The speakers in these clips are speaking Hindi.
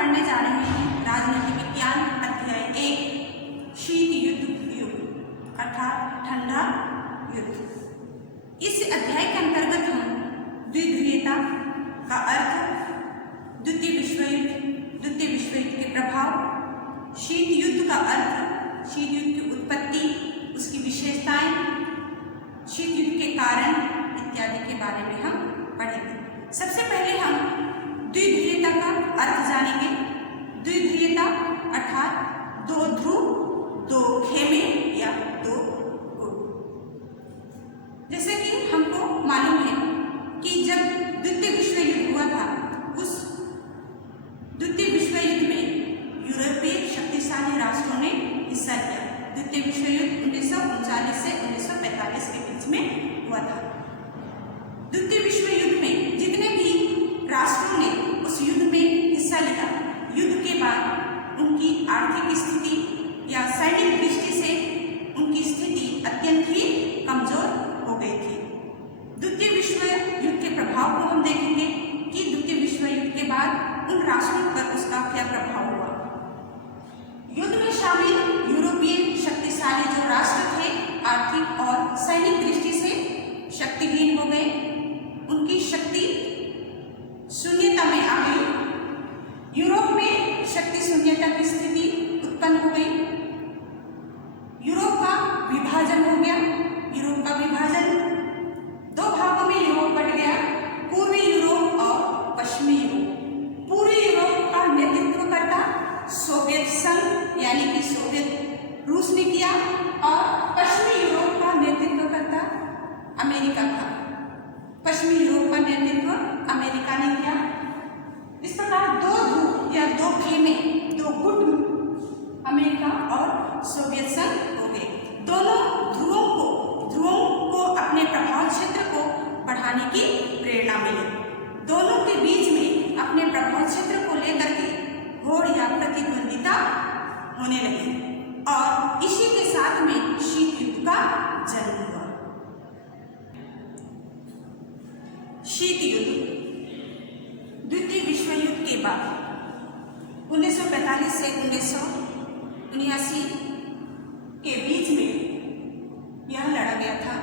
पढ़ने जा रहे हैं राजनीति विज्ञान अध्याय 1 शीत युद्ध अर्थात ठंडा युद्ध। इस अध्याय के अंतर्गत हम द्विध्रुवीयता का अर्थ, द्वितीय विश्व युद्ध के प्रभाव, शीत युद्ध का अर्थ, शीत युद्ध की उत्पत्ति, उसकी विशेषताएं, शीत युद्ध के कारण इत्यादि के बारे में हम पढ़ेंगे। सबसे पहले हम द्विध्रुवीयता का अर्थ जानेंगे। द्विध्रुवीयता अर्थात दो ध्रुव, दो खेमे या दो गुट। जैसे कि हमको मालूम है कि जब द्वितीय विश्व युद्ध हुआ था, उस द्वितीय विश्व युद्ध में यूरोपीय शक्तिशाली राष्ट्रों ने हिस्सा लिया। द्वितीय विश्व युद्ध 1939 से 1945 के बीच में हुआ था। द्वितीय विश्व युद्ध में जितने भी राष्ट्रों ने उस युद्ध में हिस्सा लिया, युद्ध के बाद उनकी आर्थिक स्थिति या सैनिक दृष्टि से उनकी स्थिति अत्यंत ही कमजोर हो गई थी। द्वितीय विश्व युद्ध के प्रभाव को हम देखेंगे कि द्वितीय विश्व युद्ध के बाद उन राष्ट्रों पर उसका क्या प्रभाव हुआ। युद्ध में शामिल यूरोपीय शक्तिशाली जो राष्ट्र थे, आर्थिक और सैनिक दृष्टि से शक्तिहीन हो गए, उनकी शक्ति शून्यता में आ गई। यूरोप में शक्ति शून्यता की स्थिति उत्पन्न हो गई। यूरोप का विभाजन हो गया। यूरोप का विभाजन दो भागों में यूरोप बट गया, पूर्वी यूरोप और पश्चिमी यूरोप। पूर्वी यूरोप का नेतृत्व करता सोवियत संघ यानी कि सोवियत रूस ने किया और पश्चिमी यूरोप का नेतृत्व करता अमेरिका था। पश्चिमी यूरोप का नेतृत्व अमेरिका ने किया। इस प्रकार दो ध्रुव या दो खेमे, दो गुट अमेरिका और सोवियत संघ हो गए। दोनों ध्रुवों को अपने प्रभाव क्षेत्र को बढ़ाने की प्रेरणा मिली। दोनों के बीच में अपने प्रभाव क्षेत्र को लेकर के होड़ या प्रतिद्वंदिता होने लगी और इसी के साथ में शीत युद्ध का जन्म हुआ। शीत युद्ध द्वितीय विश्व युद्ध के बाद 1945 से 1979 के बीच में यह लड़ा गया था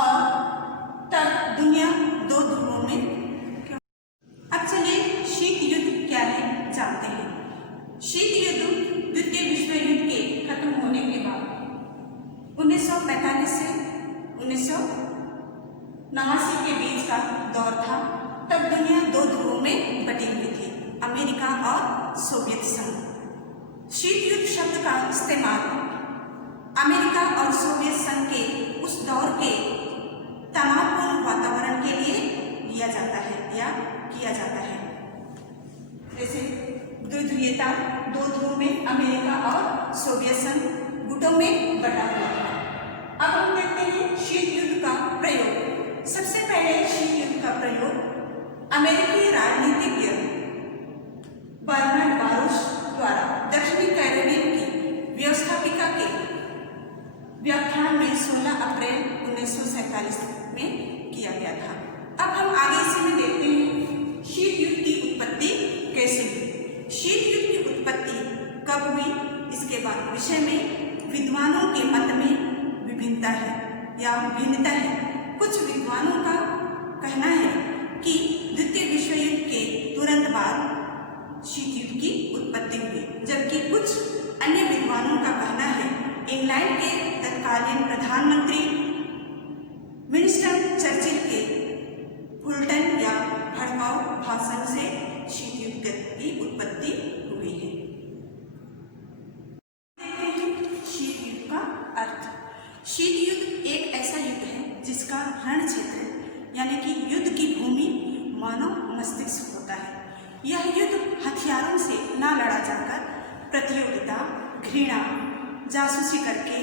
और तब दुनिया दो ध्रुवों में। अब चलिए शीत युद्ध क्या है जानते हैं। शीत युद्ध द्वितीय विश्व युद्ध के खत्म होने के बाद 1945 से 1989 के बीच का दौर था। तब दुनिया दो ध्रुवों में बटी हुई थी, अमेरिका और सोवियत संघ। शीत युद्ध शब्द का इस्तेमाल अमेरिका और सोवियत संघ के उस दौर के तनावपूर्ण वातावरण के लिए लिया जाता है या किया जाता है। जैसे द्विध्रुवीयता, दो ध्रुव में अमेरिका और सोवियत संघ गुटों में बटा हुआ था। अब हम देखते हैं शीत युद्ध का प्रयोग। सबसे पहले शीत युद्ध का प्रयोग अमेरिकी राजनीतिज्ञ बर्नार्ड बारूच द्वारा दक्षिणी कैरोलिना की व्यवस्थापिका के व्याख्यान में 16 अप्रैल 1947 में किया गया था। अब हम आगे इसी में देखते हैं शीत युद्ध की उत्पत्ति कैसे हुई। शीत युद्ध की उत्पत्ति कब हुई, इसके बाद विषय में विद्वानों के मत में विभिन्नता है या भिन्नता है। कुछ विद्वानों का कहना है कि द्वितीय विश्व युद्ध के तुरंत बाद शीत युद्ध की उत्पत्ति हुई, जबकि कुछ अन्य विद्वानों का कहना है इंग्लैंड के तत्कालीन प्रधानमंत्री विंस्टन चर्चिल के फुलटन या भड़काऊ भाषण से शीत युद्ध की उत्पत्ति हुई है। देखते हैं शीत युद्ध का अर्थ। शीत युद्ध एक ऐसा युद्ध है जिसका रण क्षेत्र यानी कि युद्ध की भूमि मानव मस्तिष्क होता है। यह युद्ध हथियारों से न लड़ा जाकर प्रतियोगिता, घृणा, जासूसी करके,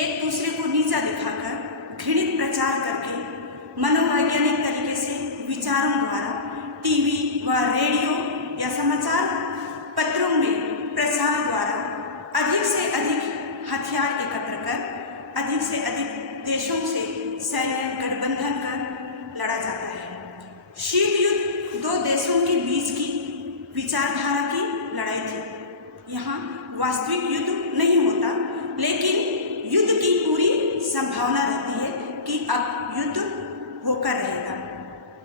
एक दूसरे को नीचा दिखाकर, घृणित प्रचार करके, मनोवैज्ञानिक तरीके से विचारों द्वारा टीवी व रेडियो या समाचार पत्रों में प्रचार द्वारा अधिक से अधिक हथियार एकत्र कर अधिक से अधिक देशों से सैन्य गठबंधन कर लड़ा जाता है। शीत युद्ध दो देशों के बीच की विचारधारा की यहाँ वास्तविक युद्ध नहीं होता, लेकिन युद्ध की पूरी संभावना रहती है कि अब युद्ध होकर रहेगा,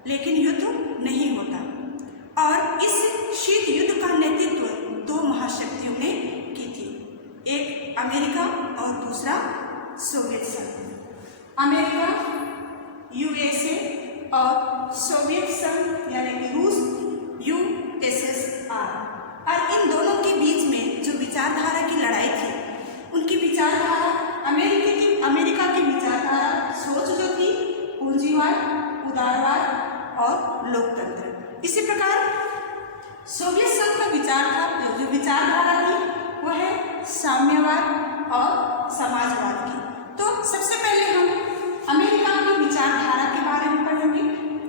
लेकिन युद्ध नहीं होता। और इस शीत युद्ध का नेतृत्व दो महाशक्तियों ने की थी, एक अमेरिका और दूसरा सोवियत संघ। अमेरिका यूएसए और सोवियत संघ यानी कि रूस यूएसएसआर, और इन दोनों के बीच में जो विचारधारा की लड़ाई थी, उनकी विचारधारा अमेरिका की विचारधारा सोच जो थी पूंजीवाद, उदारवाद और लोकतंत्र। इसी प्रकार सोवियत संघ का जो विचारधारा थी वह है साम्यवाद और समाजवाद की। तो सबसे पहले हम अमेरिका की विचारधारा के बारे में पढ़ेंगे,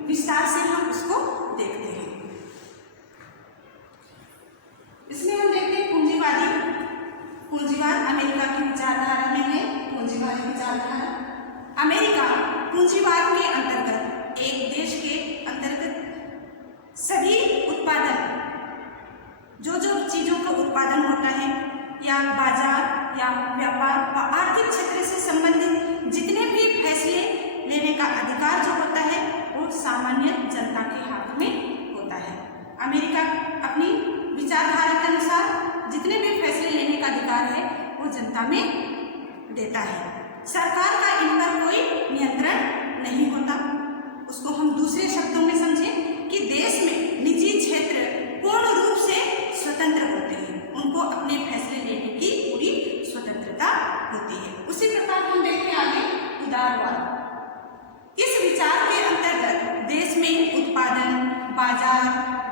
विस्तार से हम उसको देखते हैं। इसमें हम देखते हैं पूंजीवाद अमेरिका की विचारधारा में है। पूंजीवादी विचारधारा अमेरिका पूंजीवाद के अंतर्गत एक देश के अंतर्गत सभी उत्पादन, जो चीजों का उत्पादन होता है या बाजार या व्यापार और आर्थिक क्षेत्र से संबंधित जितने भी फैसले लेने का अधिकार जो होता है वो सामान्य जनता के हाथ में होता है। अमेरिका अपनी विचारधारा के अनुसार जितने भी फैसले लेने का अधिकार है वो जनता में देता है। सरकार का इन पर कोई नियंत्रण नहीं होता। उसको हम दूसरे शब्दों में समझें कि देश में निजी क्षेत्र पूर्ण रूप से स्वतंत्र होते हैं, उनको अपने फैसले लेने की पूरी स्वतंत्रता होती है। उसी प्रकार हम देखते हैं आगे उदारवाद। इस विचार के अंतर्गत देश में उत्पादन, बाजार,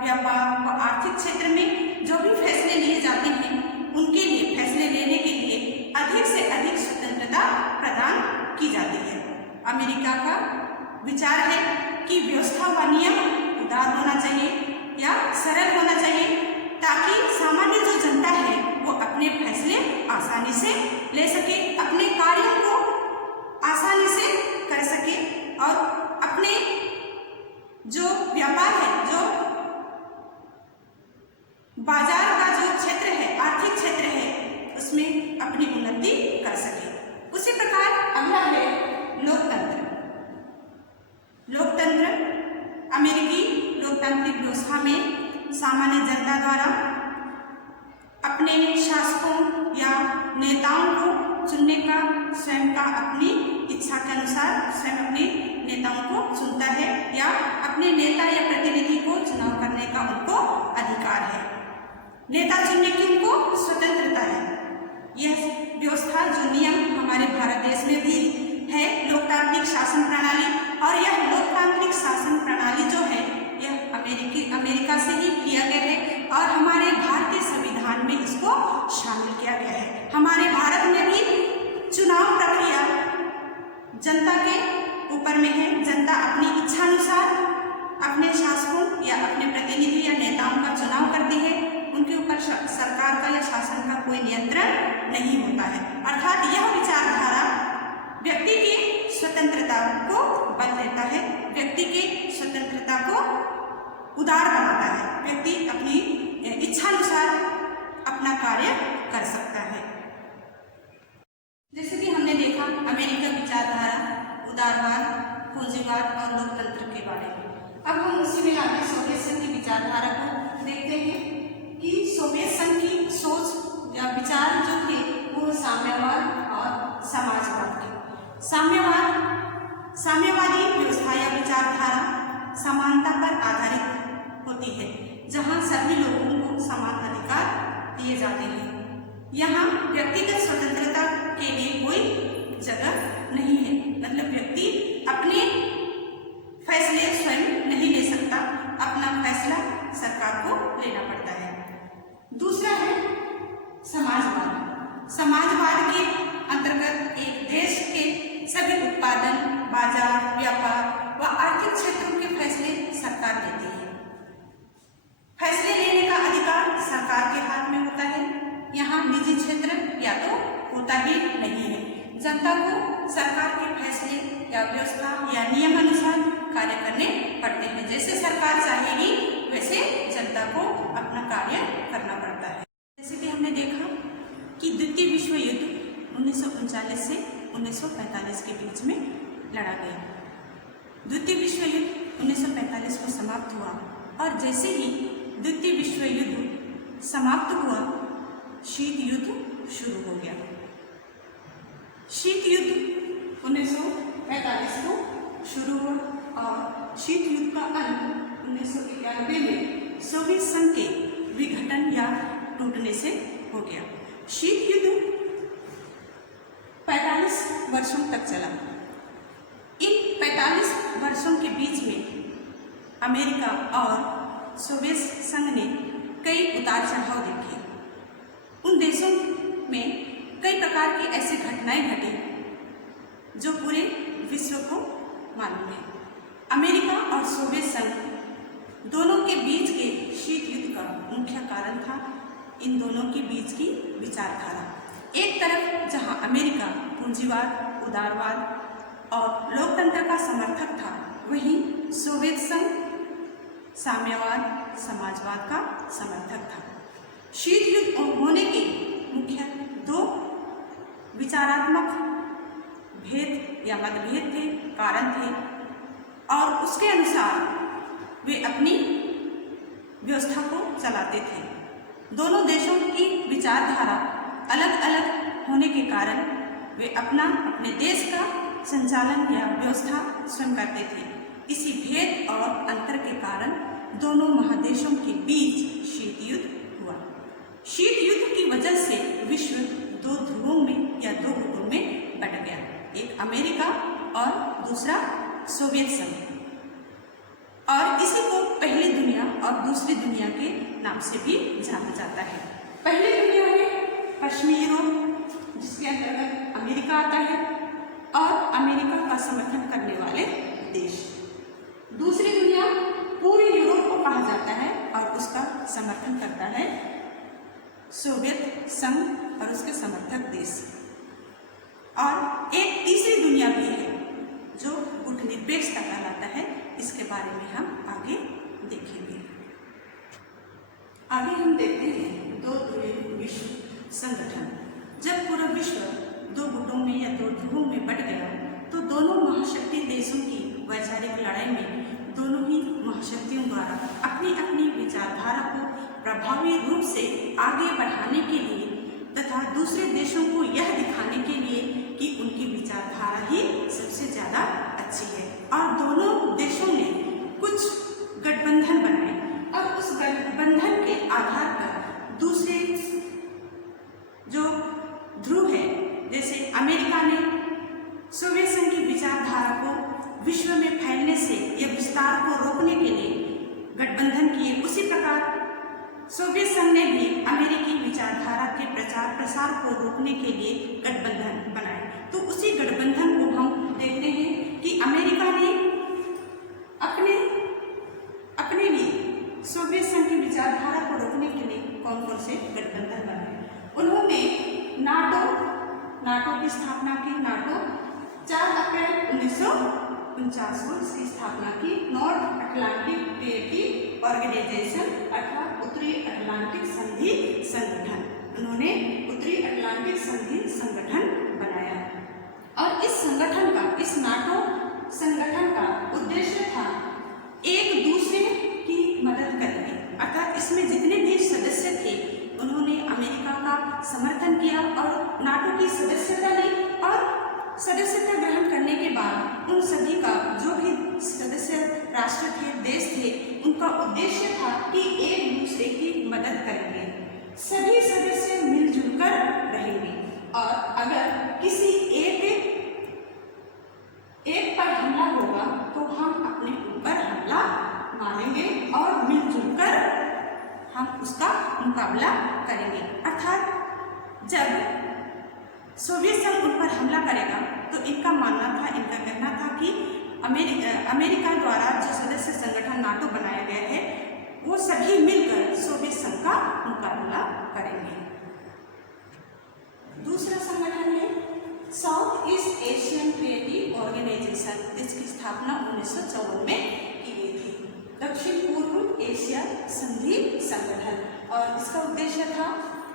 व्यापार और आर्थिक क्षेत्र में जो भी फैसले लिए जाते हैं उनके लिए फैसले लेने के लिए अधिक से अधिक स्वतंत्रता प्रदान की जाती है। अमेरिका का विचार है कि व्यवस्था व नियम उदार होना चाहिए या सरल होना चाहिए, ताकि सामान्य जो जनता है वो अपने फैसले आसानी से ले सके, अपने कार्यों को आसानी से कर सके और अपने जो व्यापार है, जो बाजार का जो क्षेत्र है, आर्थिक क्षेत्र है, उसमें अपनी उन्नति कर सके। उसी प्रकार अगला है लोकतंत्र। अमेरिकी लोकतांत्रिक व्यवस्था में सामान्य जनता द्वारा अपने शासकों या नेताओं को चुनने का स्वयं का अपनी इच्छा के अनुसार स्वयं अपने नेताओं को चुनता है या अपने नेता या प्रतिनिधि को चुनाव करने का उनको अधिकार है। नेता चुनने की उनको स्वतंत्रता है। यह व्यवस्था जो नियम हमारे भारत देश में भी है, लोकतांत्रिक शासन प्रणाली, और यह लोकतांत्रिक शासन प्रणाली जो है यह अमेरिका से ही लिया गया है और हमारे भारतीय संविधान में इसको शामिल किया गया है। हमारे भारत में भी चुनाव प्रक्रिया जनता के ऊपर में है। जनता अपनी इच्छानुसार अपने शासकों या अपने प्रतिनिधि या नेताओं का चुनाव करती है। उनके ऊपर सरकार का या शासन का कोई नियंत्रण नहीं होता है। अर्थात यह विचारधारा व्यक्ति की स्वतंत्रता को बल देता है, व्यक्ति की स्वतंत्रता को उदार बनाता है। व्यक्ति अपनी इच्छानुसार अपना कार्य कर सकता है। जैसे कि हमने देखा अमेरिका विचारधारा, उदारवाद, पूंजीवाद और लोकतंत्र के बारे में। अब हम उसी में आगे सोवियत संघ की विचारधारा को देखते हैं कि सोवियत संघ की सोच या विचार जो थे वो साम्यवाद और समाजवाद के। साम्यवादी व्यवस्था या विचारधारा समानता पर आधारित होती है, जहां सभी लोगों को समान अधिकार दिए जाते हैं। यहाँ व्यक्तिगत स्वतंत्रता के लिए कोई जगह नहीं है, मतलब व्यक्ति अपने फैसले स्वयं नहीं ले सकता, अपना फैसला सरकार को लेना पड़ता है। दूसरा है समाजवाद के अंतर्गत एक देश के सभी उत्पादन, बाजार, व्यापार व आर्थिक क्षेत्रों के फैसले सरकार लेती है। फैसले लेने का अधिकार सरकार के हाथ में होता है। यहाँ निजी क्षेत्र या तो होता ही नहीं है। जनता को सरकार के फैसले या व्यवस्था या नियम अनुसार कार्य करने पड़ते हैं। जैसे सरकार चाहेगी वैसे जनता को अपना कार्य करना पड़ता है। जैसे कि हमने कि द्वितीय विश्व युद्ध 1939 से 1945 के बीच में लड़ा गया। द्वितीय विश्व युद्ध 1945 में समाप्त हुआ और जैसे ही द्वितीय विश्व युद्ध समाप्त हुआ, शीत युद्ध शुरू हो गया। शीत युद्ध 1945 को शुरू हुआ और शीत युद्ध का अंत 1991 में सोवियत संघ के विघटन या टूटने से हो गया। शीत युद्ध 45 वर्षों तक चला। इन 45 वर्षों के बीच में अमेरिका और सोवियत संघ ने कई उतार चढ़ाव देखे। उन देशों में कई प्रकार की ऐसी घटनाएं घटी जो पूरे विश्व को मालूम है। अमेरिका और सोवियत संघ दोनों के बीच के शीत युद्ध का मुख्य कारण था इन दोनों के बीच की विचारधारा। एक तरफ जहां अमेरिका पूंजीवाद, उदारवाद और लोकतंत्र का समर्थक था, वहीं सोवियत संघ साम्यवाद, समाजवाद का समर्थक था। शीत युद्ध होने के मुख्य दो विचारात्मक भेद या मतभेद थे, कारण थे और उसके अनुसार वे अपनी व्यवस्था को चलाते थे। दोनों देशों की विचारधारा अलग अलग होने के कारण वे अपने देश का संचालन या व्यवस्था स्वयं करते थे। इसी भेद और अंतर के कारण दोनों महादेशों के बीच शीत युद्ध हुआ। शीत युद्ध की वजह से विश्व दो ध्रुवों में या दो गुटों में बट गया, एक अमेरिका और दूसरा सोवियत संघ। और इसी को पहली दुनिया और दूसरी दुनिया के नाम से भी जाना जाता है। पहली दुनिया में पश्चिमी यूरोप, जिसके अंतर्गत अमेरिका आता है, और अमेरिका का समर्थन करने वाले देश। दूसरी दुनिया पूरी यूरोप को कहा जाता है और उसका समर्थन करता है सोवियत संघ और उसके समर्थक देश। और एक तीसरी दुनिया भी है जो गुटनिरपेक्षता कहलाता है। इसके बारे में हम आगे देखेंगे। आगे हम देखते हैं दो ध्रुवीय विश्व संगठन। जब पूरा विश्व दो गुटों में या दो ध्रुवों में बट गया, तो दोनों महाशक्ति देशों की वैचारिक लड़ाई में दोनों ही महाशक्तियों द्वारा अपनी अपनी विचारधारा को प्रभावी रूप से आगे बढ़ाने के लिए तथा दूसरे देशों को यह दिखाने के लिए कि उनकी विचारधारा ही सबसे ज़्यादा अच्छी है, और दोनों देशों ने कुछ गठबंधन बनाए और उस गठबंधन के आधार पर दूसरे जो ध्रुव है, जैसे अमेरिका ने सोवियत संघ की विचारधारा को विश्व में फैलने से या विस्तार को रोकने के लिए गठबंधन किए, उसी प्रकार सोवियत संघ ने भी अमेरिकी विचारधारा के प्रचार प्रसार को रोकने के लिए गठबंधन बनाए। तो उसी गठबंधन को हम देखते हैं कि अमेरिका ने अपने लिए सोवियत संघ की विचारधारा को रोकने के लिए कौन कौन से गठबंधन बनाए। उन्होंने नाटो की स्थापना की। नाटो 4 अप्रैल 1949 को इसकी स्थापना की। नॉर्थ अटलांटिक ट्रीटी ऑर्गेनाइजेशन अर्थात उत्तरी अटलांटिक संधि संगठन, उन्होंने उत्तरी अटलांटिक संधि संगठन बनाया। और इस संगठन का, इस नाटो संगठन का उद्देश्य था एक दूसरे की मदद करने, अर्थात इसमें जितने भी सदस्य थे उन्होंने अमेरिका का समर्थन किया और नाटो की सदस्यता ली। और सदस्यता ग्रहण करने के बाद उन सभी का, जो भी सदस्य राष्ट्र थे, देश थे, उनका उद्देश्य था कि एक दूसरे की मदद करेंगे, सभी सदस्य मिलजुल कर रहेंगे और अगर किसी एक पर हमला होगा तो हम अपने ऊपर हमला मारेंगे और मिलजुल कर हम उसका मुकाबला करेंगे। अर्थात जब सोवियत संघ उन पर हमला करेगा तो इनका मानना था, इनका कहना था कि अमेरिका द्वारा जो सदस्य संगठन नाटो बनाया गया है, वो सभी मिलकर सोवियत संघ का मुकाबला करेंगे। दूसरा संगठन है South East Asian Treaty Organisation, जिसकी स्थापना 1954 में की गई थी। दक्षिण पूर्व एशिया संधि संगठन, और इसका उद्देश्य था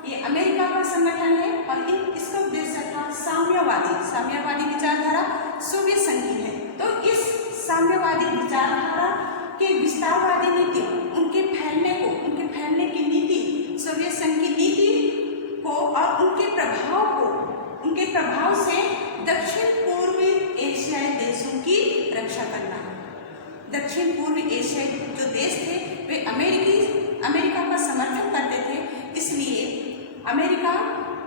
ये अमेरिका का संगठन है और इसका उद्देश्य था साम्यवादी विचारधारा सोवियत संघ की है। तो इस साम्यवादी विचारधारा के विस्तारवादी नीति, उनके फैलने की नीति, सोवियत संघ की नीति को और उनके प्रभाव से दक्षिण पूर्व एशियाई देशों की रक्षा करना। दक्षिण पूर्व एशियाई जो देश थे वे अमेरिका का समर्थन करते थे, इसलिए अमेरिका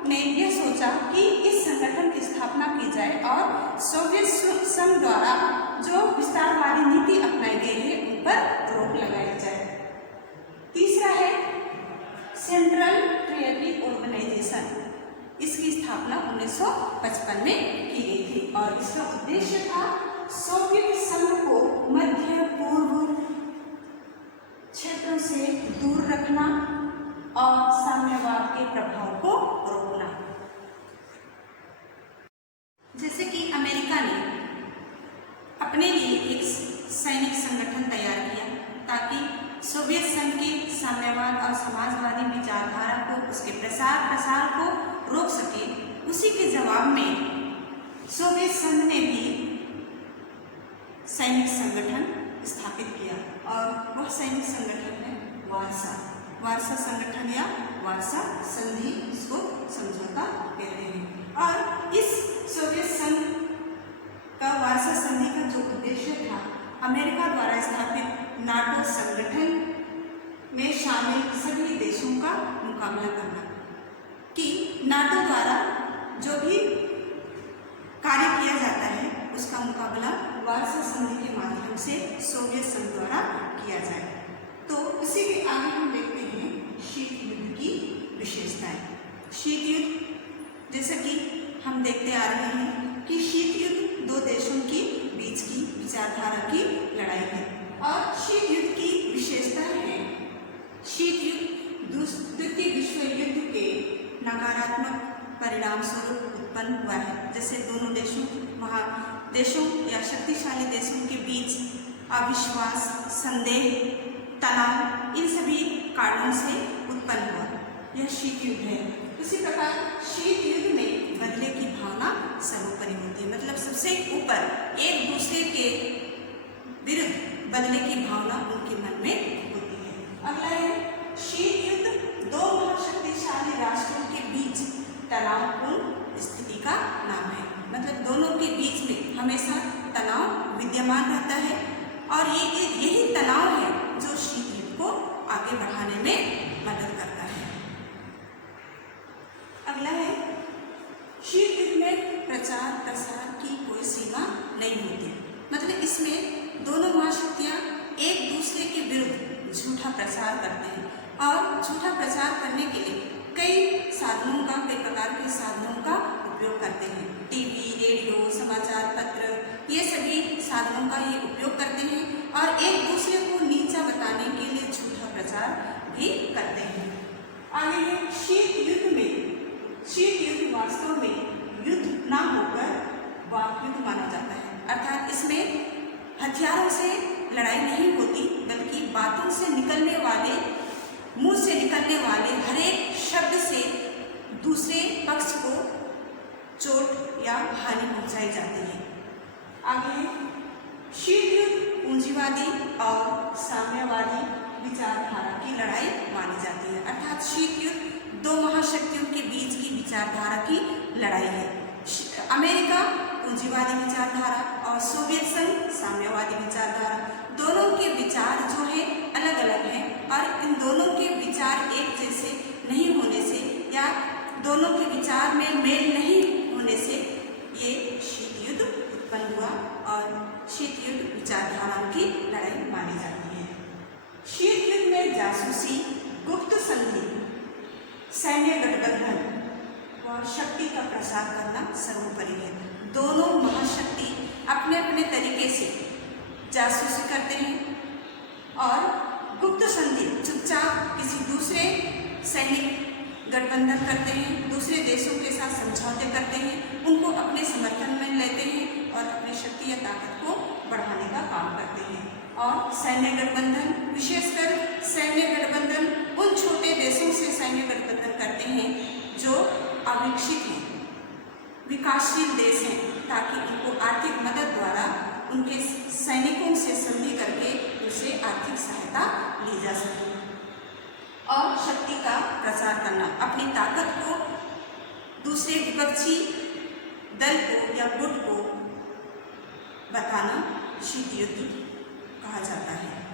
ने यह सोचा कि इस संगठन की स्थापना की जाए और सोवियत संघ द्वारा जो विस्तारवादी नीति अपनाई गई है उन पर रोक लगाई जाए। तीसरा है सेंट्रल ट्रेडी ऑर्गेनाइजेशन। इसकी स्थापना 1955 में की गई थी और इसका उद्देश्य था सोवियत संघ को मध्य पूर्व क्षेत्रों से दूर रखना और साम्यवाद के प्रभाव को रोकना। जैसे कि अमेरिका ने अपने लिए एक सैनिक संगठन तैयार किया ताकि सोवियत संघ के साम्यवाद और समाजवादी विचारधारा को, उसके प्रसार को रोक सके। उसी के जवाब में सोवियत संघ ने भी सैनिक संगठन स्थापित किया और वह सैनिक संगठन है वारसा संगठन या वारसा संधि, इसको समझौता कहते हैं। और इस सोवियत संघ का वारसा संधि का जो उद्देश्य था, अमेरिका द्वारा स्थापित नाटो संगठन में शामिल सभी देशों का मुकाबला करना, कि नाटो द्वारा जो भी कार्य किया जाता है उसका मुकाबला वारसा संधि के माध्यम से सोवियत संघ द्वारा किया जाए। तो इसी के आगे हम देखते हैं शीत युद्ध की विशेषताएं। शीत युद्ध, जैसे कि हम देखते आ रहे हैं कि शीत युद्ध दो देशों के बीच की विचारधारा की लड़ाई है और शीत युद्ध की विशेषता है, शीत युद्ध द्वितीय विश्व युद्ध के नकारात्मक परिणाम स्वरूप उत्पन्न हुआ है। जैसे दोनों देशों या शक्तिशाली देशों के बीच अविश्वास, संदेह, तनाव, इन सभी कारणों से उत्पन्न हुआ, यह शीत युद्ध है। उसी प्रकार शीत युद्ध में बदले की भावना सर्वोपरि होती है, मतलब सबसे ऊपर एक दूसरे के विरुद्ध बदले की भावना उनके मन में होती है। अगला है शीत युद्ध दो महाशक्तिशाली राष्ट्रों के बीच तनावपूर्ण स्थिति का नाम है, मतलब दोनों के बीच में हमेशा तनाव विद्यमान रहता है और यही तनाव है जो शीत युद्ध को आगे बढ़ाने में मदद करता है। अगला है शीत युद्ध में प्रचार प्रसार की कोई सीमा नहीं होती, मतलब इसमें दोनों महाशक्तियां एक दूसरे के विरुद्ध झूठा प्रचार करते हैं और झूठा प्रचार करने के लिए कई प्रकार के साधनों का उपयोग करते हैं। टीवी, रेडियो, समाचार पत्र, ये सभी साधनों का ये उपयोग करते हैं और एक दूसरे को नीचा बताने के लिए झूठा प्रचार भी करते हैं। आगे है शीत युद्ध वास्तव में युद्ध ना होकर वाक युद्ध माना जाता है, अर्थात इसमें हथियारों से लड़ाई नहीं होती बल्कि बातों से निकलने वाले, मुंह से निकलने वाले हर एक शब्द से दूसरे पक्ष को चोट या हानि पहुंचाई जाती है। आगे शीत युद्ध पूंजीवादी और साम्यवादी विचारधारा की लड़ाई मानी जाती है, अर्थात शीत युद्ध दो महाशक्तियों के बीच की विचारधारा की लड़ाई है। अमेरिका पूंजीवादी विचारधारा और सोवियत संघ साम्यवादी विचारधारा, दोनों के विचार जो है अलग अलग हैं और इन दोनों के विचार एक जैसे नहीं होने से या दोनों के विचार में मेल नहीं होने से ये शीत युद्ध उत्पन्न हुआ और शीत युद्ध विचारधाराओं की लड़ाई मानी जाती है। शीत युद्ध में जासूसी, गुप्त संधि, सैन्य गठबंधन और शक्ति का प्रसार करना सर्वोपरि है। दोनों महाशक्ति अपने अपने तरीके से जासूसी करते हैं और गुप्त संधि चुपचाप किसी दूसरे सैनिक गठबंधन करते हैं, दूसरे देशों के साथ समझौते करते हैं, उनको अपने समर्थन में लेते हैं और अपनी शक्ति या ताकत को बढ़ाने का काम करते हैं। और सैन्य गठबंधन, विशेषकर सैन्य गठबंधन उन छोटे देशों से सैन्य गठबंधन करते हैं विकासशील देश हैं, ताकि उनको आर्थिक मदद द्वारा उनके सैनिकों से संधि करके उसे आर्थिक सहायता ली जा सके। और शक्ति का प्रसार करना, अपनी ताकत को दूसरे विपक्षी दल को या गुट को बताना शीत युद्ध कहा जाता है।